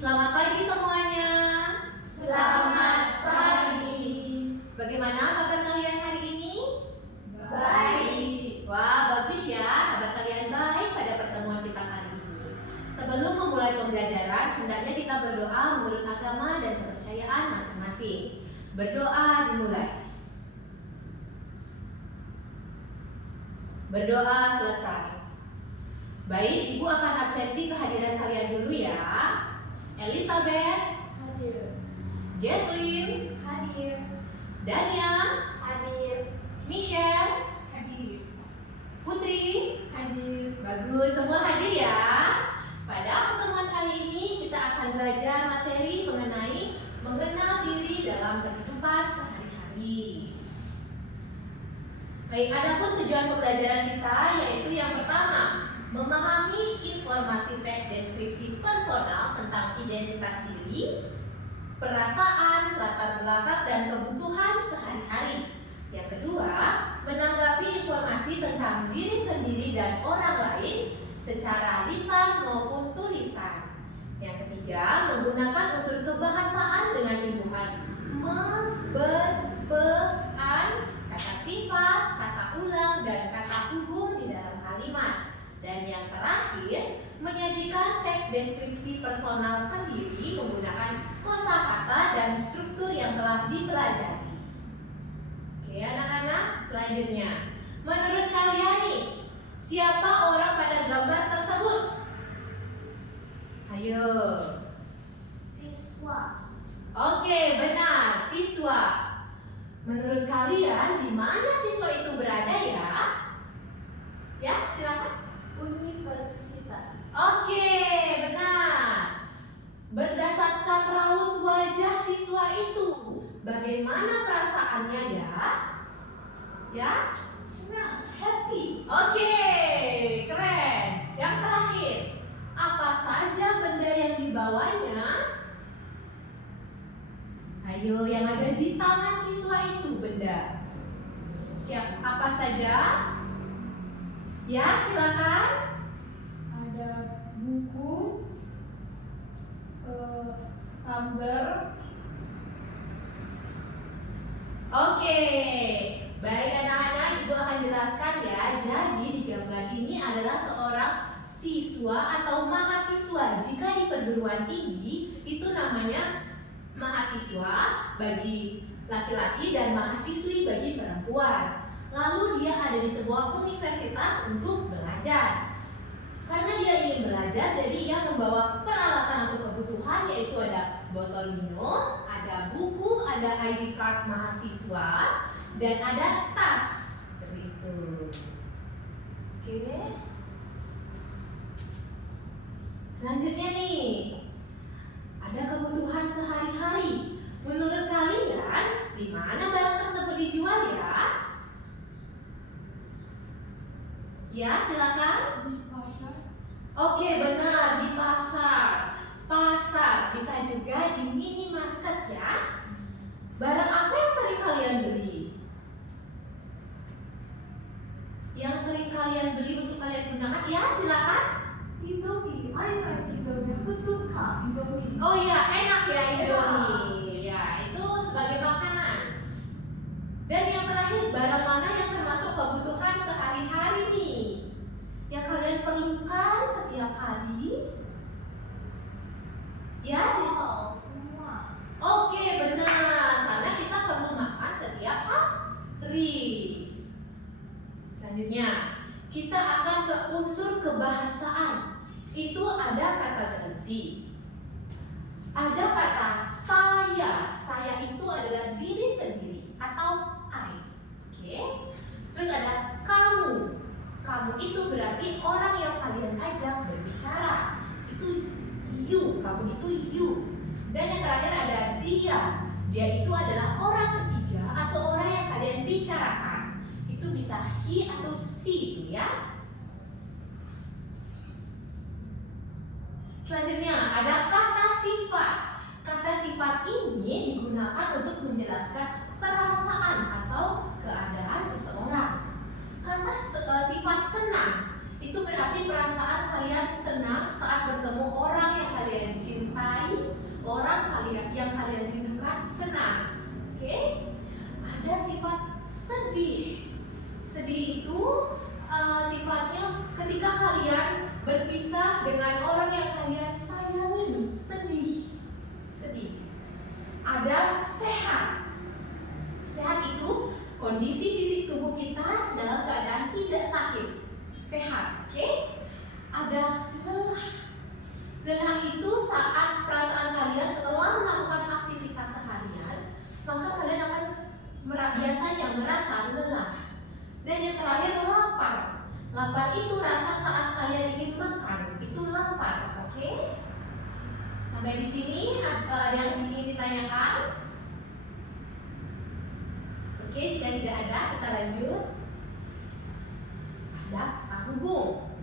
Selamat pagi semuanya. Selamat pagi. Bagaimana kabar kalian hari ini? Baik. Wah, bagus ya, kabar kalian baik pada pertemuan kita kali ini. Sebelum memulai pembelajaran, hendaknya kita berdoa menurut agama dan kepercayaan masing-masing. Berdoa dimulai. Berdoa selesai. Baik, Ibu akan absensi kehadiran kalian dulu ya. Elizabeth, Hadir. Jesslyn, Hadir. Dania, Hadir. Michelle, Hadir. Putri. Hadir. Bagus, semua hadir ya. Pada pertemuan kali ini kita akan belajar materi mengenai mengenal diri dalam kehidupan sehari-hari. Baik, adapun tujuan pembelajaran kita yaitu yang pertama, memahami informasi teks deskripsi personal tentang identitas diri, perasaan, latar belakang, dan kebutuhan sehari-hari. Yang kedua, menanggapi informasi tentang diri sendiri dan orang lain secara lisan maupun tulisan. Yang ketiga, menggunakan unsur kebahasaan dengan imbuhan an, kata sifat, kata ulang, dan kata hubung di dalam kalimat. Dan yang terakhir, menyajikan teks deskripsi personal sendiri menggunakan kosakata dan struktur yang telah dipelajari. Oke anak-anak, selanjutnya, menurut kalian nih, siapa orang pada gambar tersebut? Ayo. Siswa. Oke, benar, siswa. Menurut kalian, di mana siswa itu berada ya? Ya, silakan. Universitas. Oke, benar. Berdasarkan raut wajah siswa itu, bagaimana perasaannya ya? Ya? Senang. Happy. Oke, keren. Yang terakhir, apa saja benda yang dibawanya? Ayo, yang ada di tangan siswa itu benda. Siap, apa saja? Ya, silakan. Ada buku, tumbler. Oke, baik anak-anak, Ibu akan jelaskan ya. Jadi di gambar ini adalah seorang siswa atau mahasiswa. Jika di perguruan tinggi itu namanya mahasiswa bagi laki-laki dan mahasiswi bagi perempuan. Lalu dia ada di sebuah universitas untuk belajar. Karena dia ingin belajar, jadi ia membawa peralatan atau kebutuhan, yaitu ada botol minum, ada buku, ada ID card mahasiswa, dan ada tas. Seperti itu. Oke. Selanjutnya nih, ada kebutuhan sehari-hari. Menurut kalian, di mana barang tersebut dijual ya? Ya, silakan. Di pasar. Oke, benar, di pasar. Pasar bisa juga di minimarket ya. Barang apa yang sering kalian beli? Yang sering kalian beli untuk kalian gunakan? Ya, silakan. Indomie. I like Indomie. Aku suka Indomie. Oh iya, enak ya Indomie. Ya, itu sebagai makanan. Dan yang terakhir, barang mana yang termasuk kebutuhan sehari-hari nih? Yang kalian perlukan setiap hari? Ya, sih. Semua. Oke, benar. Karena kita perlu makan setiap hari. Selanjutnya, kita akan ke unsur kebahasaan. Itu ada kata ganti. Ada kata saya. Saya itu adalah diri sendiri atau I. Oke. Terus ada kamu. Kamu itu berarti orang yang kalian ajak berbicara. Itu you. Kamu itu you. Dan yang terakhir ada dia. Dia itu adalah orang ketiga atau orang yang kalian bicarakan. Itu bisa he atau she ya. Selanjutnya ada kata sifat. Kata sifat ini digunakan untuk menjelaskan perasaan atau keadaan seseorang. Kata sifat senang itu berarti perasaan kalian senang saat bertemu orang yang kalian cintai senang. Oke? Ada sifat sedih. Sedih itu sifatnya ketika kalian berpisah dengan orang yang kalian sayangi. Sedih. Ada sehat. Sehat itu kondisi fisik tubuh kita dalam keadaan tidak sakit. Sehat. Oke? Ada lelah. Lelah itu saat perasaan kalian setelah melakukan aktivitas seharian, maka kalian akan biasanya merasa lelah. Dan yang terakhir lapar. Lapar itu rasa saat kalian ingin makan, itu lapar. Oke? Sampai di sini ada yang ingin ditanyakan? Oke, jika tidak ada, kita lanjut. Ada kata hubung.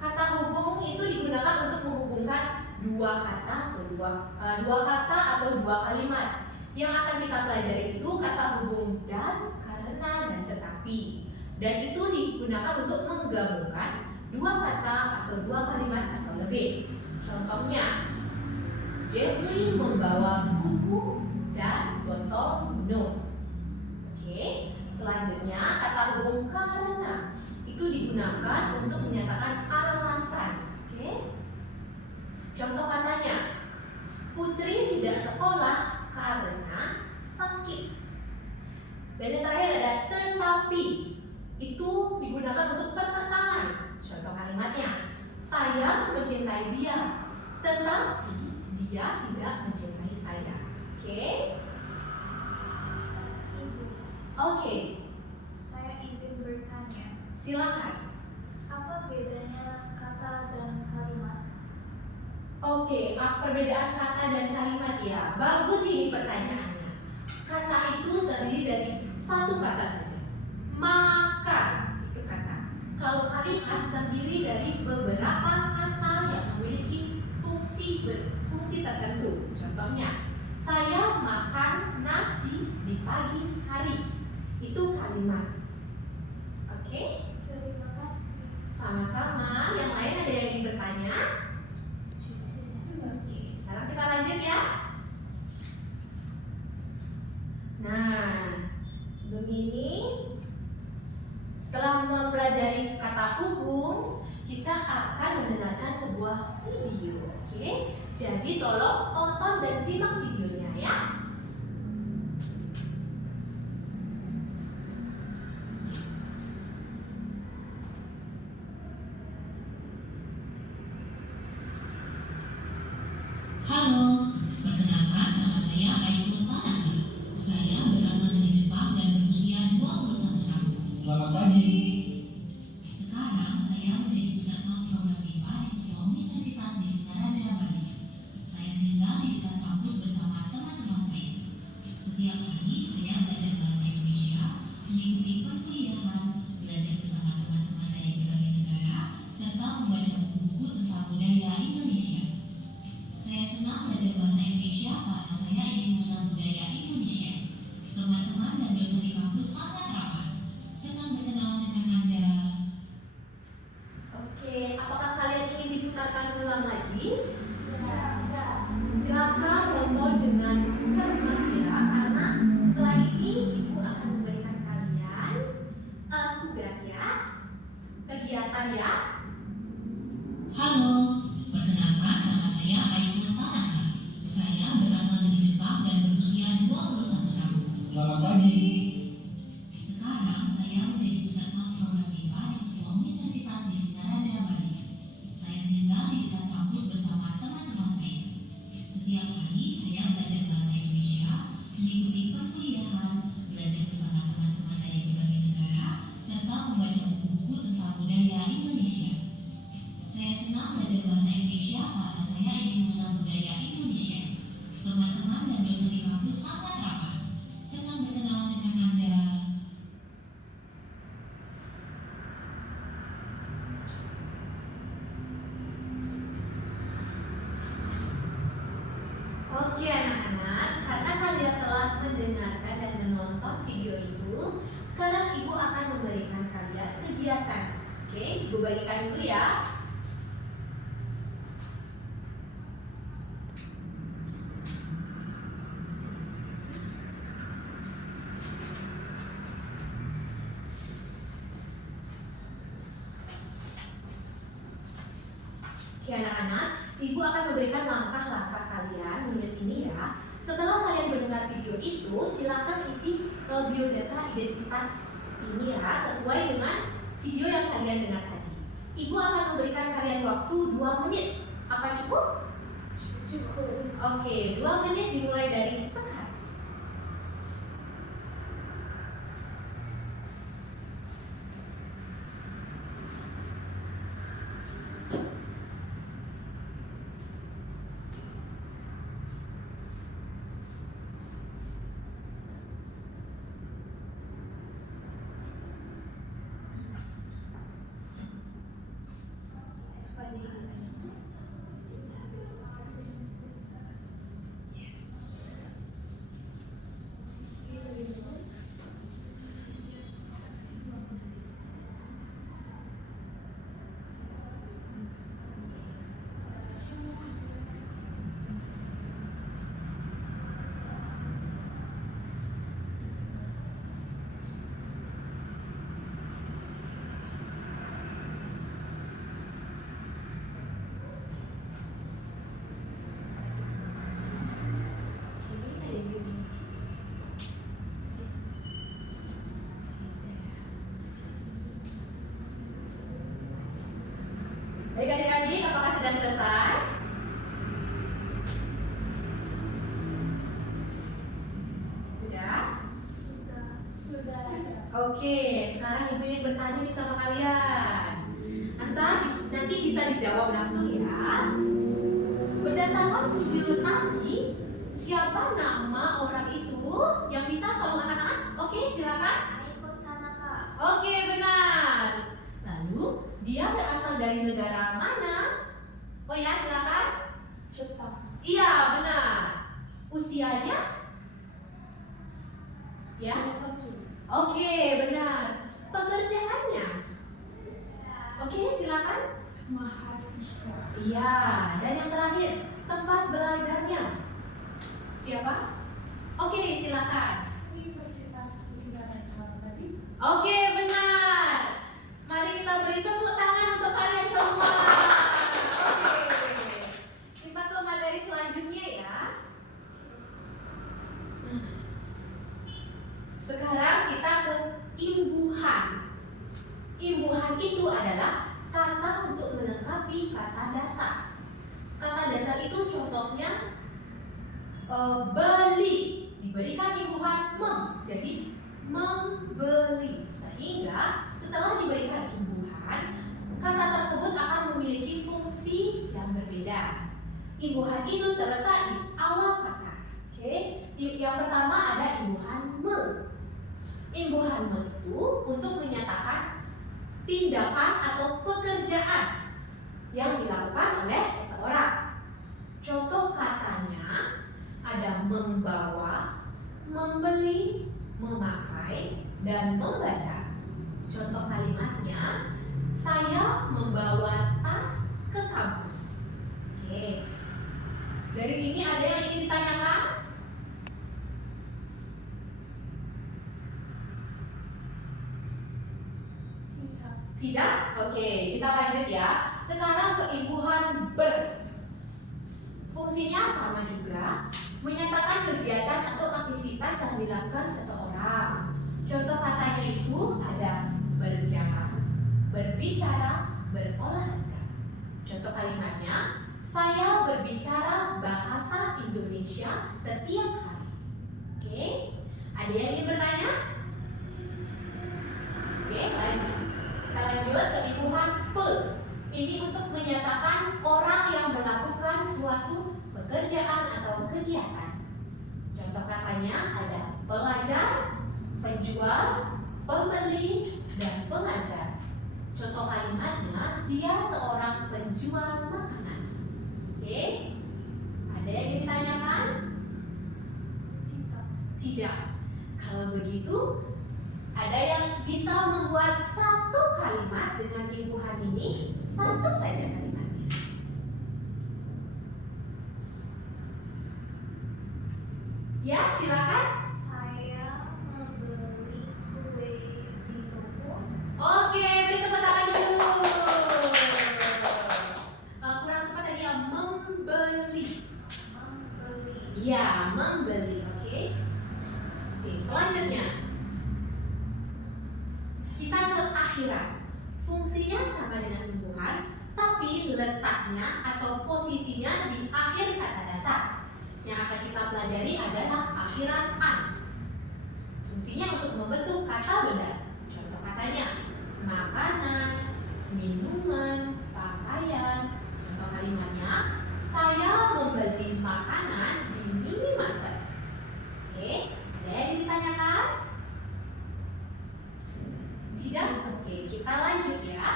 Kata hubung itu digunakan untuk menghubungkan dua kata atau dua kalimat. Yang akan kita pelajari itu kata hubung dan, karena, dan tetapi. Dan itu digunakan untuk menggabungkan dua kata atau dua kalimat atau lebih. Contohnya, Jesslyn membawa buku dan botol minum. Oke, selanjutnya kata hubung karena itu digunakan untuk menyatakan alasan. Oke, contoh katanya, Putri tidak sekolah karena sakit. Dan yang terakhir ada tetapi, itu digunakan untuk pertentangan. Contoh kalimatnya, saya mencintai dia, tetapi dia tidak mencintai saya. Oke. Saya izin bertanya. Silakan. Apa bedanya kata dan kalimat? Oke, perbedaan kata dan kalimat ya. Bagus ini pertanyaannya. Kata itu terdiri dari satu kata saja. Makan itu kata. Kalau kalimat terdiri dari beberapa kata yang memiliki fungsi tertentu. Contohnya, saya makan nasi di pagi hari. Itu kalimat. Oke? Terima kasih. Sama-sama. Yang lain ada yang ingin bertanya? Oke, sekarang kita lanjut ya. Nah, sebelum ini, setelah mempelajari kata hubung, kita akan mendengarkan sebuah video. Oke? Jadi tolong tonton dan simak videonya ya. Halo, perkenalkan nama saya Ayu Tanaka. Saya berasal dari Jepang dan berusia 21 tahun. Selamat pagi. Sekarang saya menjadi peserta program MIPA di sebuah universitas di Singaraja, Bali. Saya tinggal di dekat kampus bersama teman-teman saya. Setiap hari saya belajar bahasa Indonesia, mengikuti perkuliahan, belajar bersama teman-teman dari berbagai negara, serta membaca buku-buku tentang budaya Indonesia. Saya senang belajar bahasa Indonesia karena saya ingin mengenal budaya Indonesia. Teman-teman dan dosen di kampus sangat ramah. Senang berkenalan dengan Anda. Oke, apakah kalian ingin diputarkan ulang lagi? Ya. Silakan tonton dengan cermat ya, karena setelah ini ibu akan memberikan kalian tugas ya, kegiatan ya. Halo, perkenalkan nama saya Ayu Tanaka. Saya berasal dari Jepang dan berusia 21 tahun. Selamat pagi. Sekarang saya menjadi peserta program MIPA di sebuah universitas di Singaraja, Bali. Saya tinggal di dekat kampus bersama teman-teman saya. Setiap hari saya belajar bahasa Indonesia, mengikuti perkuliahan, belajar bersama teman-teman dari berbagai negara, serta membaca buku-buku tentang budaya Indonesia. Saya senang belajar bahasa Indonesia karena saya ingin mengenal budaya Indonesia. Teman-teman dan dosen di kampus sangat ramah. Senang berkenalan dengan Anda. Oke anak-anak, karena kalian telah mendengarkan dan menonton video itu, sekarang ibu akan memberikan kalian kegiatan. Oke, ibu bagikan dulu ya. Oke anak-anak, Ibu akan memberikan langkah-langkah kalian menulis ini ya. Setelah kalian mendengar video itu, silakan isi biodata identitas ini ya, sesuai dengan video yang kalian dengar tadi. Ibu akan memberikan kalian waktu 2 menit. Apa cukup? Cukup. Oke, 2 menit dimulai dari sekarang. Baik adik-adik, apakah sudah selesai? Sudah? Sudah. Oke, sekarang Ibu ingin bertanya nih sama kalian. Nanti bisa dijawab langsung ya. Berdasarkan video tadi, siapa nama orang itu yang bisa tolong angkat tangan? Oke, silakan. Aiko Tanaka. Oke, benar. Lalu, dia berasal dari negara mana? Oh ya, silakan. Jepang. Iya, benar. Usianya? Ya. Oke, benar. Pekerjaannya? Oke, silakan. Mahasiswa. Iya, dan yang terakhir, tempat belajarnya. Siapa? Oke, silakan. Universitas Negara Bali. Oke, benar. Mari kita beri tepuk tangan untuk kalian semua. Oke. Kita ke materi selanjutnya ya. Sekarang kita ke imbuhan. Imbuhan itu adalah kata untuk melengkapi kata dasar. Kata dasar itu contohnya beli, diberikan imbuhan mem, jadi membeli. Sehingga setelah diberikan imbuhan, kata tersebut akan memiliki fungsi yang berbeda. Imbuhan itu terletak di awal kata. Oke, yang pertama ada imbuhan me. Imbuhan me itu untuk menyatakan tindakan atau pekerjaan yang dilakukan oleh seseorang. Contoh katanya ada membawa, membeli, memakai, dan membaca. Contoh kalimatnya, saya membawa tas ke kampus. Oke. Dari ini ada yang ingin ditanyakan? Tidak? Oke, kita lanjut ya. Sekarang ke imbuhan ber. Fungsinya sama juga, menyatakan kegiatan atau aktivitas yang dilakukan seseorang. Contoh katanya itu ada berjalan, berbicara, berolahraga. Contoh kalimatnya, saya berbicara bahasa Indonesia setiap hari. Oke, ada yang ingin bertanya? Oke, kita lanjut ke imbuhan pe. Ini untuk menyatakan orang yang melakukan suatu pekerjaan atau kegiatan. Contoh katanya ada pelajar, penjual, pembeli, dan pengajar. Contoh kalimatnya, dia seorang penjual makanan. Oke, ada yang ingin ditanyakan? Tidak. Kalau begitu, ada yang bisa membuat satu kalimat dengan imbuhan ini, satu saja kalimatnya. Ya, silakan. Saya membeli kue di toko. Oke, beri tepuk tangan dulu. Kurang Ya, membeli. Oke, selanjutnya kita ke akhiran. Fungsinya sama dengan tumbuhan, tapi letaknya atau posisinya di akhir kata dasar. Yang akan kita pelajari adalah akhiran an. Fungsinya untuk membentuk kata benda. Contoh katanya, makanan, minuman, pakaian. Contoh kalimatnya, saya membeli makanan di minimarket. Oke, ada yang ditanyakan? Tidak? Oke, kita lanjut ya.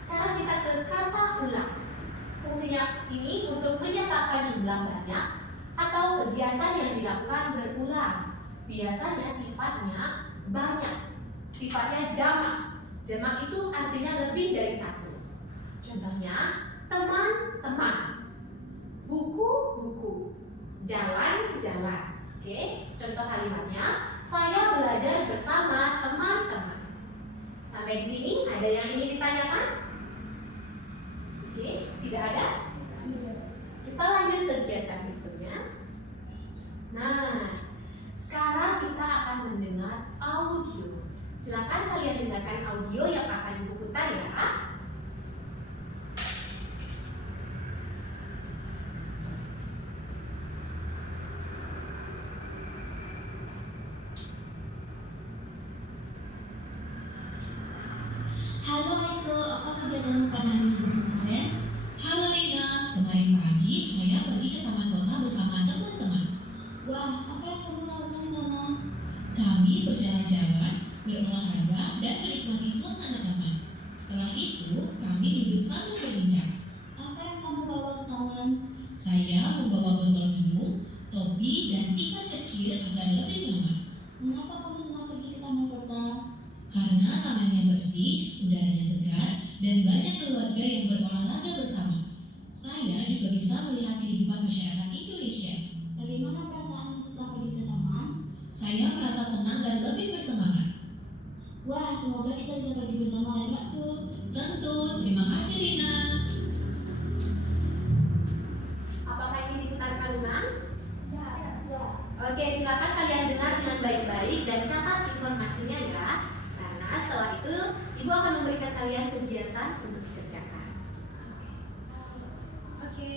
Sekarang kita ke kata ulang. Fungsinya ini untuk menyatakan jumlah banyak atau kegiatan yang dilakukan berulang. Biasanya sifatnya banyak, sifatnya jamak. Jamak itu artinya lebih dari satu. Contohnya, teman-teman, buku-buku, jalan-jalan. Oke, contoh kalimatnya, saya belajar bersama teman-teman. Sampai di sini ada yang ingin ditanyakan? Oke, tidak ada? Kita lanjut kegiatan berikutnya. Nah, sekarang kita akan mendengar audio. Silakan kalian dengarkan audio yang akan Ibu putar ya. Halo Eko, apa kegiatanmu pada hari Minggu kemarin? Halo Rina, kemarin pagi saya pergi ke taman kota bersama teman-teman. Wah, apa yang kamu lakukan di sana? Kami berjalan-jalan, berolahraga, dan menikmati suasana taman. Setelah itu, kami duduk sambil berbincang. Apa yang kamu bawa ke taman? Saya membawa botol minum, topi, dan tikar kecil agar lebih nyaman. Mengapa kamu senang pergi ke taman kota? Karena tamannya bersih, udaranya segar, dan banyak keluarga yang berolahraga bersama. Saya juga bisa melihat kehidupan masyarakat Indonesia. Bagaimana perasaanmu setelah pergi ke taman? Saya merasa senang dan lebih bersemangat. Wah, semoga kita bisa pergi bersama ya, Mbakku. Tentu, terima kasih Rina. Apakah ini diputarkan ulang? Ya. Oke, silakan kalian dengar dengan baik-baik dan catat informasinya ya. Karena setelah itu, Ibu akan memberikan kalian kegiatan untuk dikerjakan. Oke.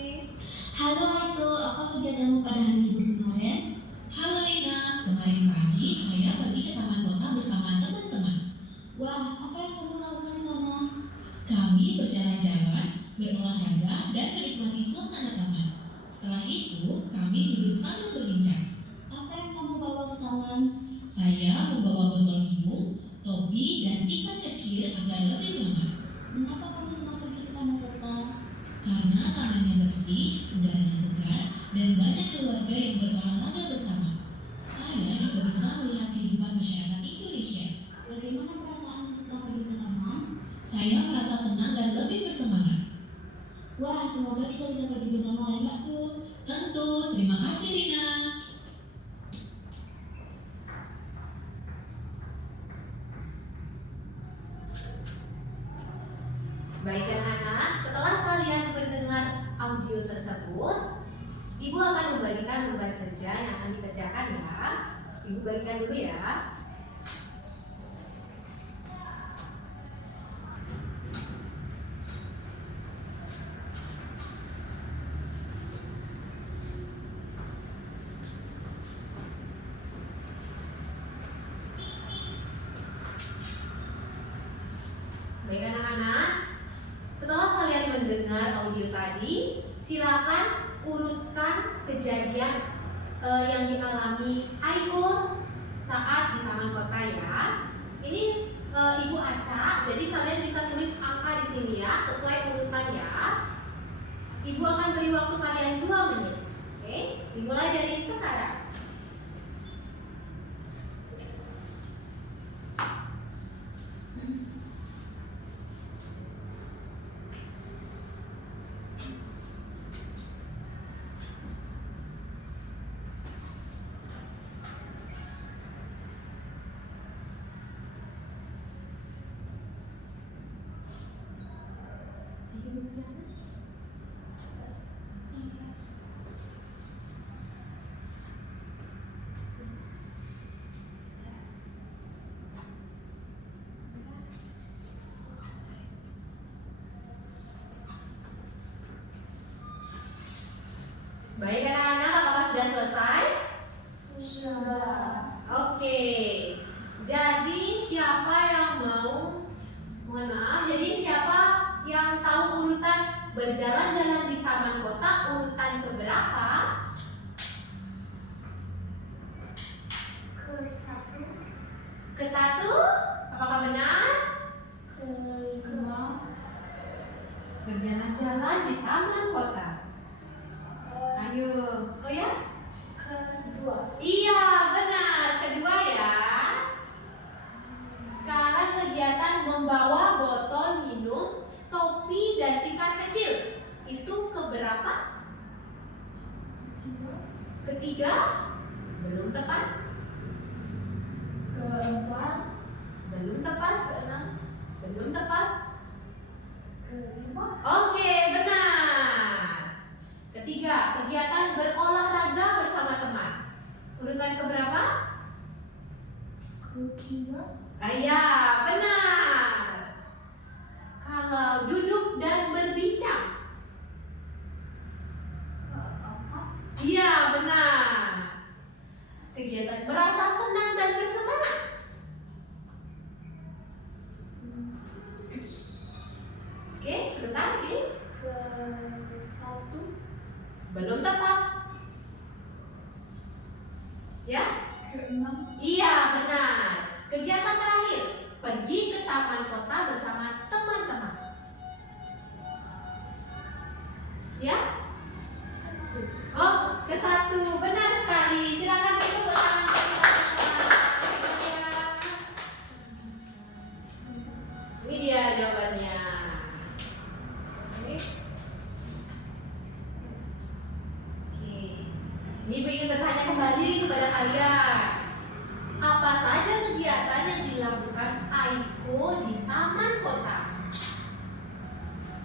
Halo Eko, apa kegiatanmu pada hari Minggu kemarin? Halo Rina, kemarin pagi saya pergi ke taman kota bersama teman-teman. Wah, apa yang kamu lakukan di sana? Kami berjalan-jalan, berolahraga, dan menikmati suasana taman. Setelah itu, kami duduk sambil berbincang. Apa yang kamu bawa ke taman? Saya membawa botol minum, topi, dan tikar kecil agar lebih nyaman. Mengapa kamu senang pergi ke taman kota? Karena tamannya bersih, udaranya segar, dan banyak keluarga yang berolahraga bersama. Saya juga bisa melihat kehidupan masyarakat Indonesia. Bagaimana perasaanmu setelah pergi ke taman? Saya merasa senang dan lebih bersemangat. Wah, semoga kita bisa pergi bersama ya, Mbakku. Tentu, terima kasih Rina. Baik anak-anak, setelah kalian mendengar audio tersebut, Ibu akan membagikan beban kerja yang akan dikerjakan ya. Ibu bagikan dulu ya. Baik anak-anak, setelah kalian mendengar audio tadi, silakan urutkan kejadian yang dialami Aiko saat di taman kota ya. Ini Ibu acak, jadi kalian bisa tulis angka di sini ya, sesuai urutan ya. Ibu akan beri waktu kalian 2 menit. Oke, dimulai dari sekarang. sudah selesai? Sudah. Oke. Jadi siapa yang mau? Mohon maaf. Jadi siapa yang tahu urutan berjalan-jalan di taman kota urutan keberapa? Ke-1. Ke-1? Apakah benar? Ke-2. Berjalan-jalan di taman kota. Ayo. Oh ya? Ke-2. Iya, benar. Kedua ya. Sekarang kegiatan membawa botol minum, topi, dan tikar kecil. Itu keberapa? Ketiga? Belum tepat. Ke-4. Belum tepat. Ke-6. Belum tepat. Ke-5. Oke, benar. Ketiga, kegiatan berolahraga bersama teman. Urutan keberapa? Ke-3. Ya, benar. Kalau duduk dan berbincang. Ke-4. Iya, benar. Kegiatan merasa senang dan bersemangat. Oke, sebentar lagi. Ke-1. Belum tepat. Ya? Ke-6. Iya, benar. Kegiatan terakhir, pergi ke taman kota bersama teman-teman. Ya? 1. Oh, ke-1. Benar sekali. Silakan tepuk tangan. Ini dia jawabannya. Oke. Oke. Ini Ibu ingin bertanya kembali kepada kalian. Apa saja kegiatan yang dilakukan Aiko di taman kota?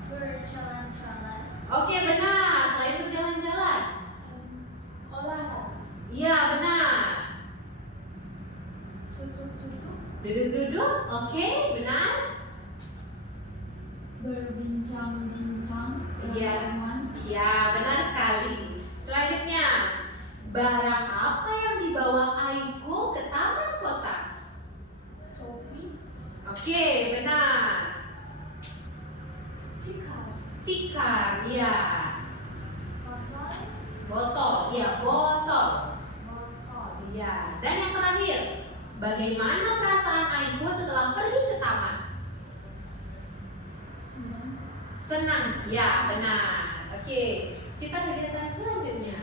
Berjalan-jalan. Oke, benar. Selain berjalan-jalan. Olahraga. Iya, benar. Duduk-duduk. Duduk-duduk. Oke, benar. Berbincang-bincang dengan Iya. teman. Iya, benar sekali. Selanjutnya, barang apa yang dibawa Aiko ke taman kota? Topi. Oke, benar. Tikar. Tikar, iya. Botol. Botol, iya, botol. Botol. Iya. Dan yang terakhir, bagaimana perasaan Aiko setelah pergi ke taman? Senang. Senang, ya, benar. Oke, kita kegiatan selanjutnya.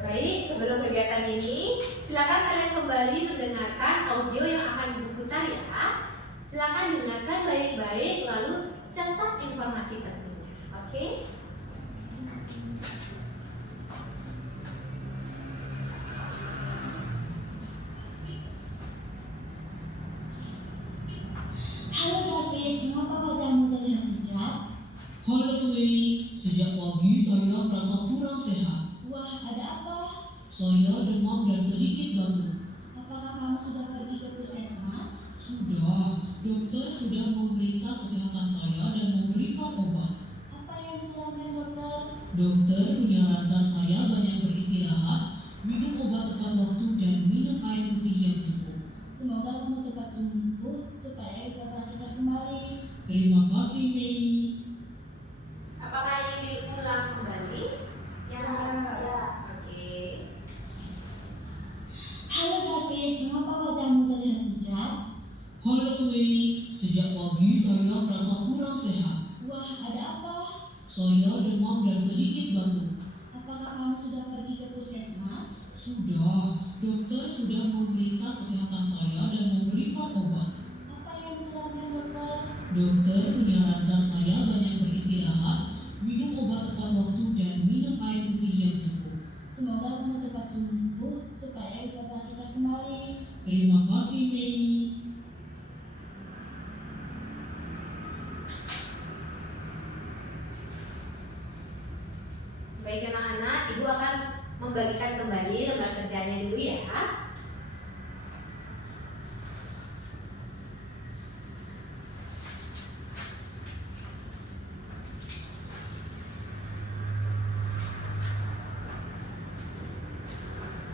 Baik, sebelum kegiatan ini, silakan kalian kembali mendengarkan audio yang akan Ibu putar ya. Silakan dengarkan baik-baik, lalu catat informasi pentingnya. Oke? Halo David, mengapa wajahmu terlihat pucat? Halo Mei, sejak pagi saya merasa kurang sehat. Wah, ada apa? Saya demam dan sedikit batuk. Apakah kamu sudah pergi ke puskesmas? Sudah, dokter sudah memeriksa kesehatan saya dan memberikan obat. Apa yang disarankan dokter? Dokter menyarankan saya banyak beristirahat, minum obat tepat waktu dan minum air putih yang cukup. Semoga kamu cepat sembuh supaya bisa beraktivitas kembali. Terima kasih Mei. Apakah ini diulang kembali? Ya. Oke. Halo David, mengapa wajahmu terlihat pucat? Halo Mei, sejak pagi saya merasa kurang sehat. Wah, ada apa? Saya demam dan sedikit batuk. Apakah kamu sudah pergi ke puskesmas? Sudah, dokter sudah memeriksa kesehatan saya dan memberikan obat. Apa yang disarankan dokter? Dokter menyarankan saya banyak beristirahat, minum obat tepat waktu dan minum air putih yang cukup. Semoga kamu cepat sembuh supaya bisa beraktivitas kembali. Terima kasih Mei. Baik anak-anak, Ibu akan membagikan kembali lembar kerjanya dulu ya.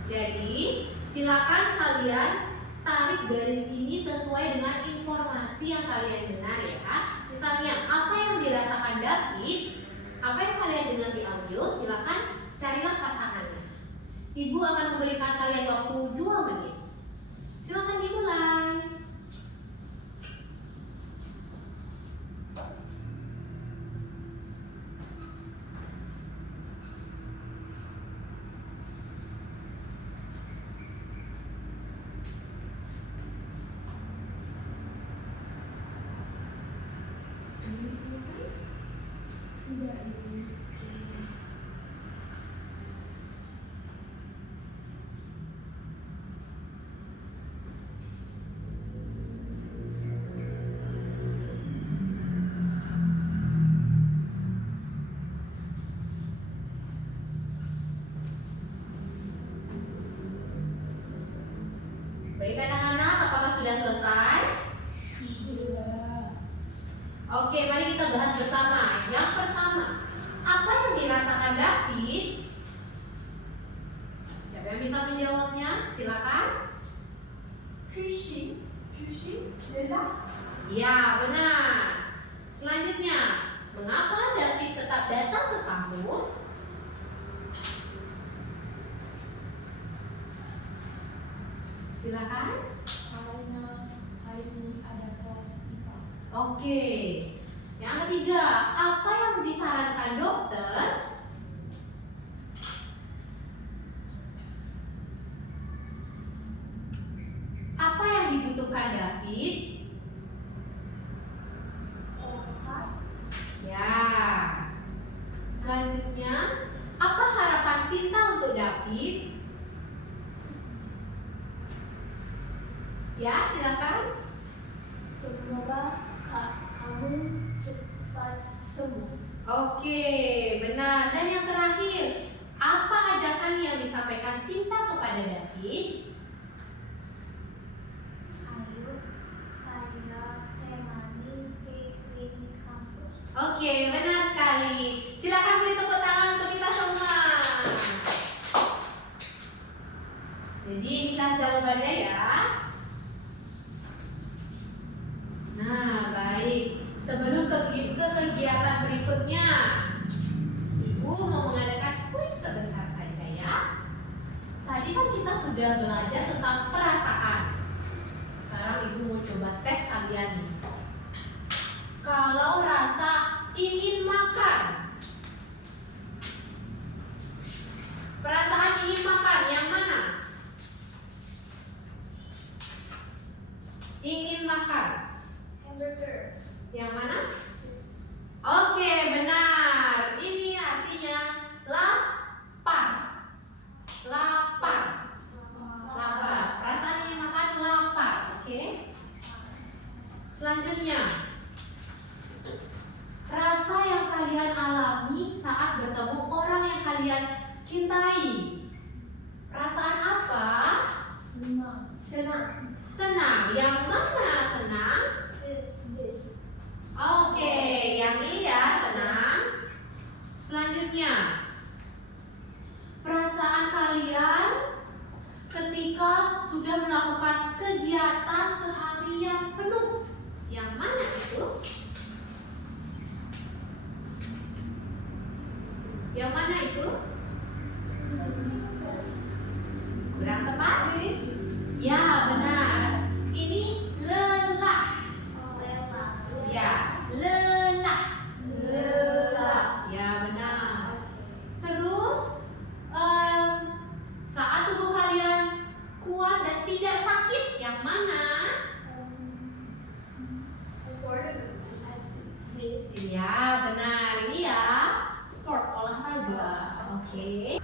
Jadi, silakan kalian tarik garis ini sesuai dengan informasi yang kalian dengar ya. Misalnya, apa yang dirasakan David, apa yang kalian dengar di audio, silakan carilah pasangannya. Ibu akan memberikan kalian waktu 2 menit. Silakan dimulai. Sudah Ibu. Baik anak-anak, apakah sudah selesai? Sudah. Oke, mari kita bahas bersama. Yang pertama, apa yang dirasakan David? Siapa yang bisa menjawabnya? Silakan. Pusing, lelah. Ya, benar. Selanjutnya, mengapa David tetap datang ke kampus? Silakan. Karena hari ini ada kelas IPA. Oke. Yang ketiga, apa yang disarankan dokter? Apa yang dibutuhkan David? Obat. Ya. Selanjutnya, apa harapan Sinta untuk David? Ya, silakan. Semoga kamu cepat sembuh. Oke, benar. Dan yang terakhir, apa ajakan yang disampaikan Sinta kepada David? Ayo, saya temani ke klinik kampus. Oke, benar sekali. Silakan beri tepuk tangan untuk kita semua. Jadi inilah jawabannya ya. Nah, baik. Sebelum ke kegiatan berikutnya, Ibu mau mengadakan kuis sebentar saja ya. Tadi kan kita sudah belajar tentang perasaan. Sekarang Ibu mau coba tes kalian nih. Kalau rasa ingin makan, perasaan ingin makan yang mana? Ingin makan Hamburger. yang mana? Yes. Oke, benar. Ini artinya lapar. Lapar. Lapar. Perasaan ingin makan lapar. Oke. Selanjutnya, rasa yang kalian alami saat bertemu orang yang kalian cintai. Perasaan apa? Senang. Senang. Yang mana senang? This. Oke, yang ini ya, senang. Selanjutnya, perasaan kalian ketika sudah melakukan kegiatan seharian penuh. Yang mana itu? Yang mana itu? Kurang tepat? Ya, benar. Ini lelah. Ya, lelah. Ya, benar. Terus saat tubuh kalian kuat dan tidak sakit, yang mana? Ya, benar. Ini ya, sport, olahraga. Oke.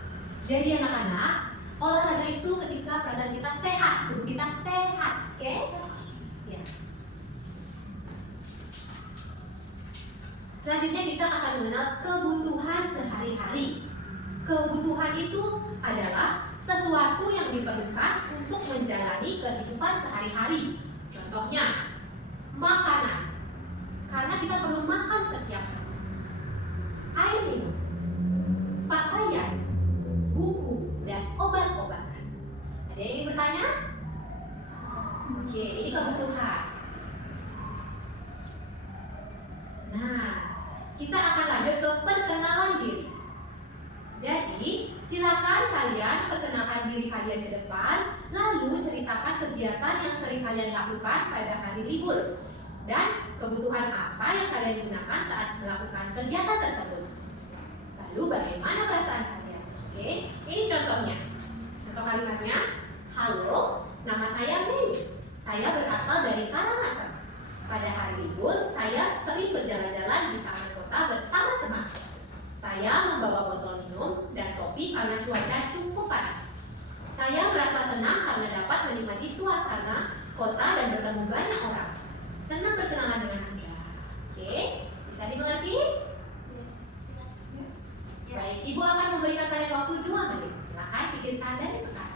Jadi anak-anak, olahraga itu ketika perasaan kita sehat, tubuh kita sehat. Oke? Ya. Selanjutnya kita akan mengenal kebutuhan sehari-hari. Kebutuhan itu adalah sesuatu yang diperlukan untuk menjalani kehidupan sehari-hari. Contohnya, makanan. Karena kita perlu makan setiap hari. Air minum, pakaian, buku, dan obat-obatan. Oke, ini kebutuhan. Nah, kita akan lanjut ke perkenalan diri. Jadi, silakan kalian perkenalkan diri kalian ke depan, lalu ceritakan kegiatan yang sering kalian lakukan pada hari libur dan kebutuhan apa yang kalian gunakan saat melakukan kegiatan tersebut. Lalu bagaimana perasaan kalian? Oke, ini contohnya. Contoh kalimatnya, halo, nama saya Mei. Saya berasal dari Karangasem. Pada hari libur, saya sering berjalan-jalan di taman kota bersama teman. Saya membawa botol minum dan topi karena cuaca cukup panas. Saya merasa senang karena dapat menikmati suasana kota dan bertemu banyak orang. Senang berkenalan dengan Anda. Oke, bisa dimengerti? Baik, Ibu akan memberikan kalian waktu 2 menit. Silakan pikirkan dari sekarang.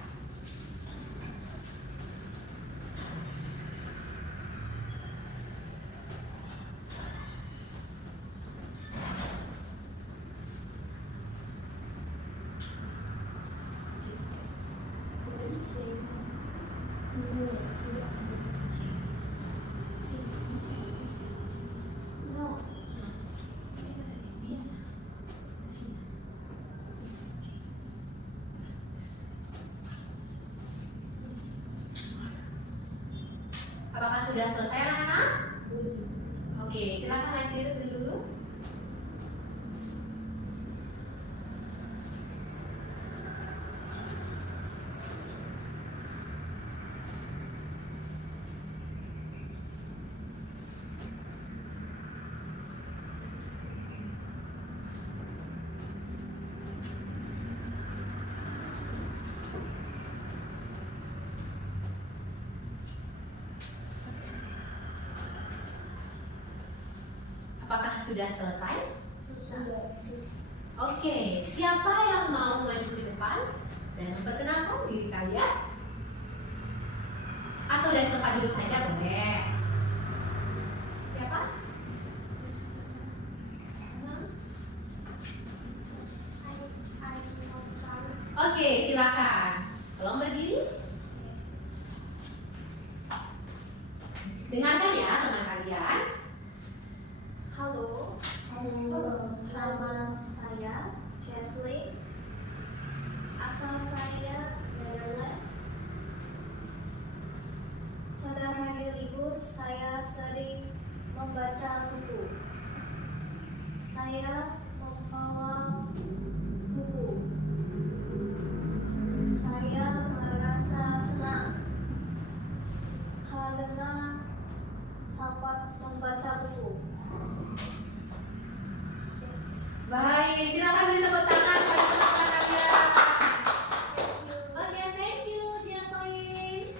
Apakah sudah selesai anak-anak? Oke, silakan lanjut dulu. Apakah sudah selesai? Oke, siapa yang mau maju ke depan dan memperkenalkan diri kalian? Atau dari tempat duduk saja boleh. Siapa? Oke, silakan. Tolong berdiri. Dengarkan ya teman kalian. Halo, nama saya Jesslyn. Asal saya Netherlands. Pada hari libur saya sering membaca buku. Saya membawa buku. Saya merasa senang karena dapat membaca buku. Baik, silakan beri tepuk tangan pada teman kalian. Oke, thank you, Jesslyn.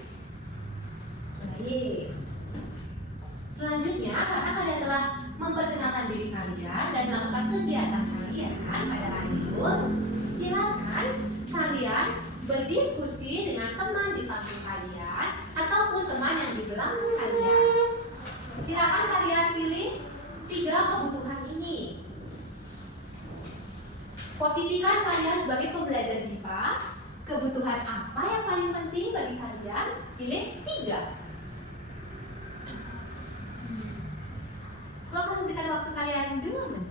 Baik. Selanjutnya, karena kalian telah memperkenalkan diri kalian dan melakukan kegiatan kalian pada hari libur, silakan kalian berdiskusi dengan teman di samping kalian ataupun teman yang di belakang kalian. Silakan kalian pilih 3 kebutuhan ini. Posisikan kalian sebagai pembelajar IPA. Kebutuhan apa yang paling penting bagi kalian? Pilih 3. Aku akan memberikan waktu kalian 2 menit.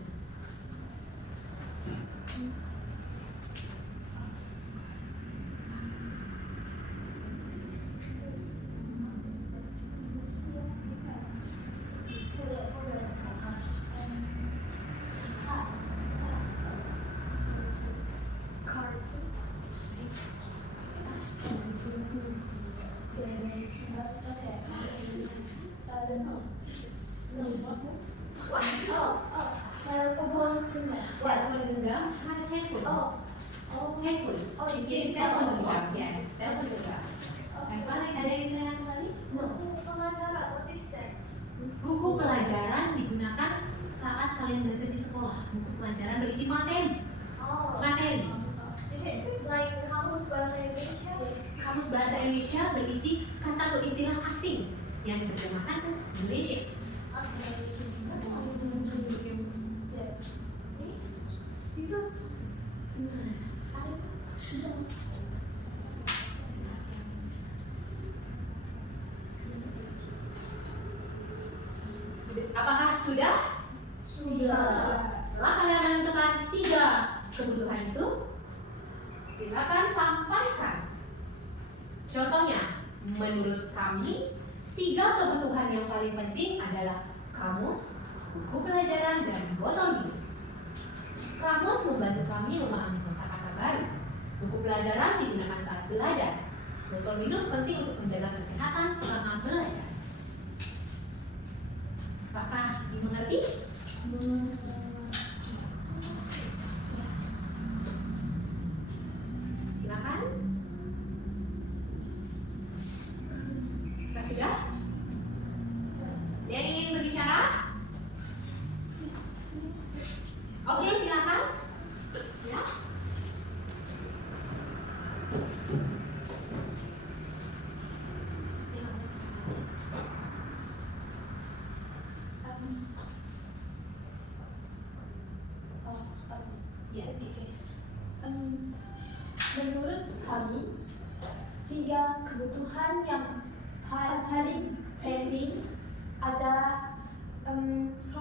Telepon genggam, handphone. Handphone. Telepon genggam. Ya, telepon genggam. Ada yang ditanyakan kembali? Buku pengacara, what is that? Buku pelajaran digunakan saat kalian belajar di sekolah. Buku pelajaran berisi materi. Oh. Materi. Is it like kamus bahasa Indonesia? Kamus bahasa Indonesia berisi kata atau istilah asing yang diterjemahkan ke Indonesia. Itu sudah? Setelah kalian menentukan 3 kebutuhan itu, silakan sampaikan. Contohnya, menurut kami 3 kebutuhan yang paling penting adalah kamus, buku pelajaran, dan botol minum. Kamus membantu kami memahami kosakata baru. Buku pelajaran digunakan saat belajar. Botol minum penting untuk menjaga kesehatan selama belajar. Apakah dimengerti? Silakan. Sudah? Ada yang ingin berbicara? Oke, silakan. Ya. Ya, Menurut kami, 3 kebutuhan yang paling penting ada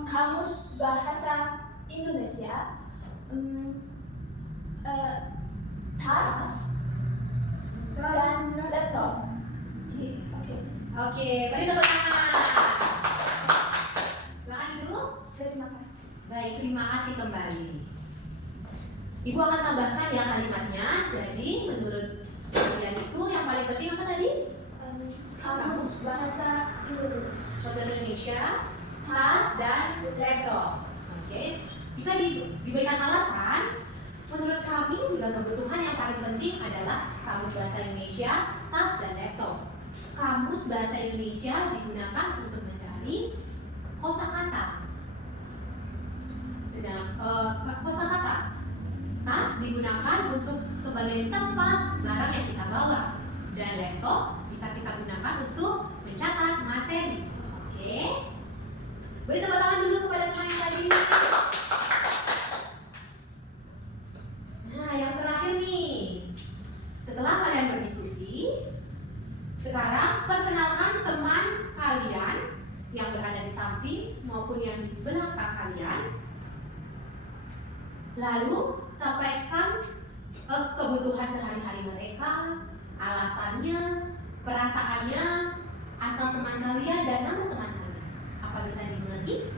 kamus bahasa Indonesia, tas, dan laptop. Oke. Oke, beri tepuk tangan. Silakan duduk. Terima kasih. Baik, terima kasih kembali. Ibu akan tambahkan ya kalimatnya. Jadi, menurut kalian itu yang paling penting apa tadi? Kamus bahasa Indonesia. Bahasa Indonesia, tas, dan laptop. Oke. Jika diberikan alasan, menurut kami 3 kebutuhan yang paling penting adalah kamus bahasa Indonesia, tas, dan laptop. Kamus bahasa Indonesia digunakan untuk mencari kosakata. Sedang kosakata. Tas digunakan untuk sebagai tempat barang yang kita bawa, dan laptop bisa kita gunakan untuk mencatat materi. Oke. Beri tepuk tangan dulu kepada teman yang tadi. Nah, yang terakhir nih. Setelah kalian berdiskusi, sekarang perkenalkan teman kalian yang berada di samping maupun yang di belakang kalian. Lalu sampaikan kebutuhan sehari-hari mereka, alasannya, perasaannya, asal teman kalian, dan nama teman kalian. Apa bisa dimengerti?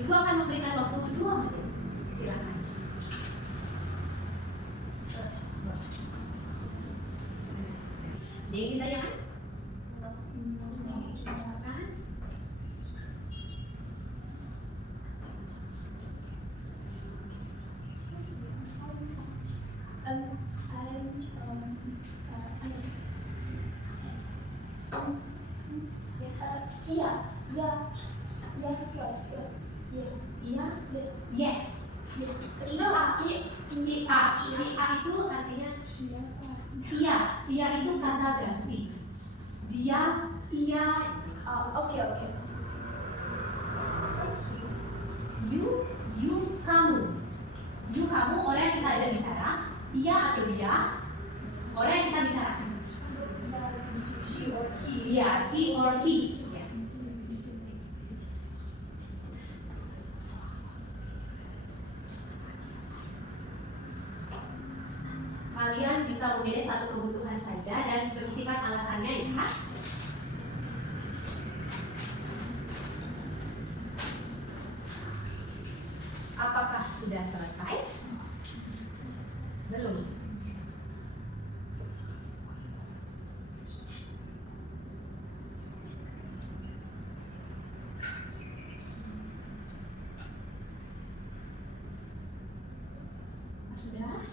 Ibu akan memberikan waktu 2 menit. Silakan. Ada yang ditanyakan? Silakan. Yes. Itu itu artinya iya. Iya itu kata ganti. Dia, iya. Oke. You, kamu. You, kamu, orang yang kita ajak bicara. Iya atau dia, orang yang kita bicarakan. Iya, she or he. Ya. Kalian bisa memilih satu kebutuhan saja dan berisikan alasannya ya. Apakah sudah selesai? Belum. Sudah?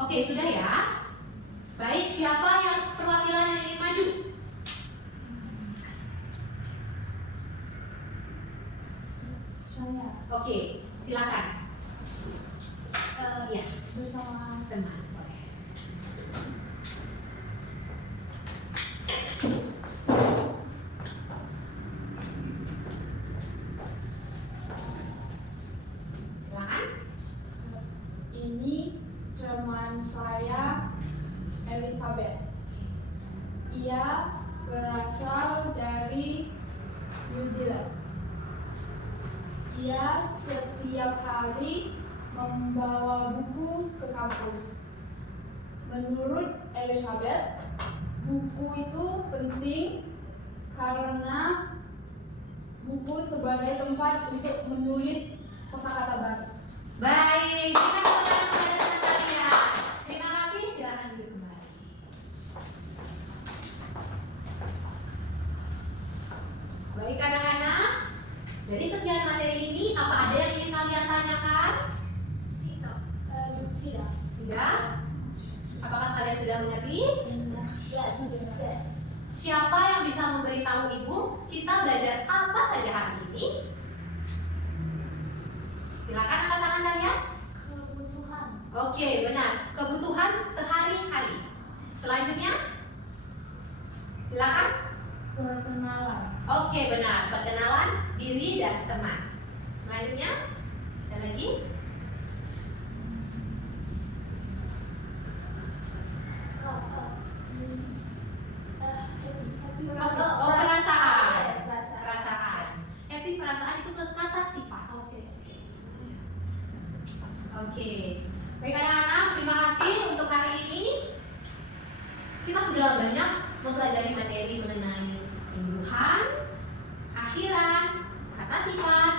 Oke, sudah ya. Baik, siapa yang perwakilan yang ingin maju? Saya Oke, silakan. Ya, bersama teman. Boleh. Silakan. ini teman saya Elizabeth. Ia berasal dari New Zealand. Dia setiap hari membawa buku ke kampus. Menurut Elizabeth, buku itu penting karena buku sebagai tempat untuk menulis kosakata baru. Baik, kita kembali kepada kalian. Terima kasih, silakan duduk kembali. Baik anak-anak, dari sekian materi ini apa ada yang ingin kalian tanyakan? Tidak. Tidak? Apakah kalian sudah mengerti? Yes. Siapa yang bisa memberitahu ibu kita belajar apa saja hari ini? Silakan angkat tangan kalian. Kebutuhan. Oke, benar. Kebutuhan sehari-hari. Selanjutnya, silakan. Perkenalan. Oke, benar. Perkenalan diri dan teman. Selanjutnya, ada lagi? Oh, perasaan. Yes, perasaan. Perasaan. Happy perasaan itu ke kata sifat. Oke. Baik anak-anak, terima kasih untuk hari ini. Kita sudah banyak mempelajari materi mengenai imbuhan, akhiran, kata sifat,